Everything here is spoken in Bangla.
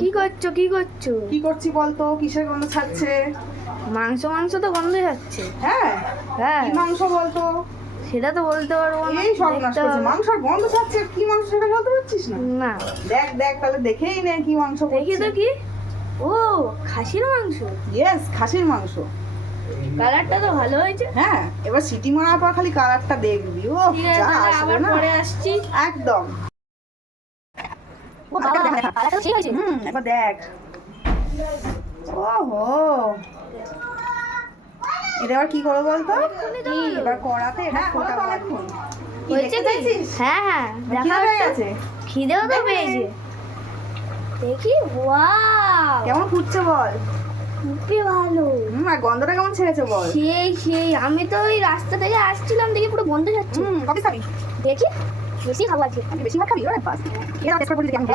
কি করছো কি করছো? কি করছি বলতো? কিসের গন্ধ ছাড়ছে? মাংস মাংস তো গন্ধ যাচ্ছে। হ্যাঁ, হ্যাঁ কি মাংস বলতো? সেটা তো বলতে পারবো না, এই সর্বনাশ দেখতে করছে, হবে। মাংসের গন্ধ ছাড়ছে, কি মাংস সেটা বলতে পারছিস না? না দেখ দেখ তাহলে দেখেই নে কি মাংস দেখি তো করছে। কি। ও খাসির মাংস, ইয়েস, খাসির মাংস। কালারটা তো ভালো হয়েছে। হ্যাঁ, এবার সিটি মারার পর খালি কালারটা দেখবি, ও ঠিক আছে যা তাহলে আসবে আবার না পরে আসছি। একদম। ও বাবা কালারটা তো ঠিক হয়েছে। এবার দেখ। ওহো, এটা এবার কি করবো বলতো? কি? এবার কড়াতে এটা ফোটা মারবো। কি হয়েছে দেখতে কি? চাইছিস? হ্যাঁ হ্যাঁ দেখা খিদে পেয়ে যাচ্ছে। গেছে? খিদেও তো দেখ নে। পেয়েছে। দেখি ওয়াও কেমন ফুটছে বল? খুবই ভালো। আর গন্ধটা কেমন ছেড়েছে বল? সেই আমি তো ওই রাস্তা থেকে আসছিলাম, দেখি পুরো বন্ধ যাচ্ছে। কবে খাবি? দেখি বেশি খাবো আজকে। বেশি ভাত খাবি? ওরে বাস, এরা চেষ্টা করবি কেমন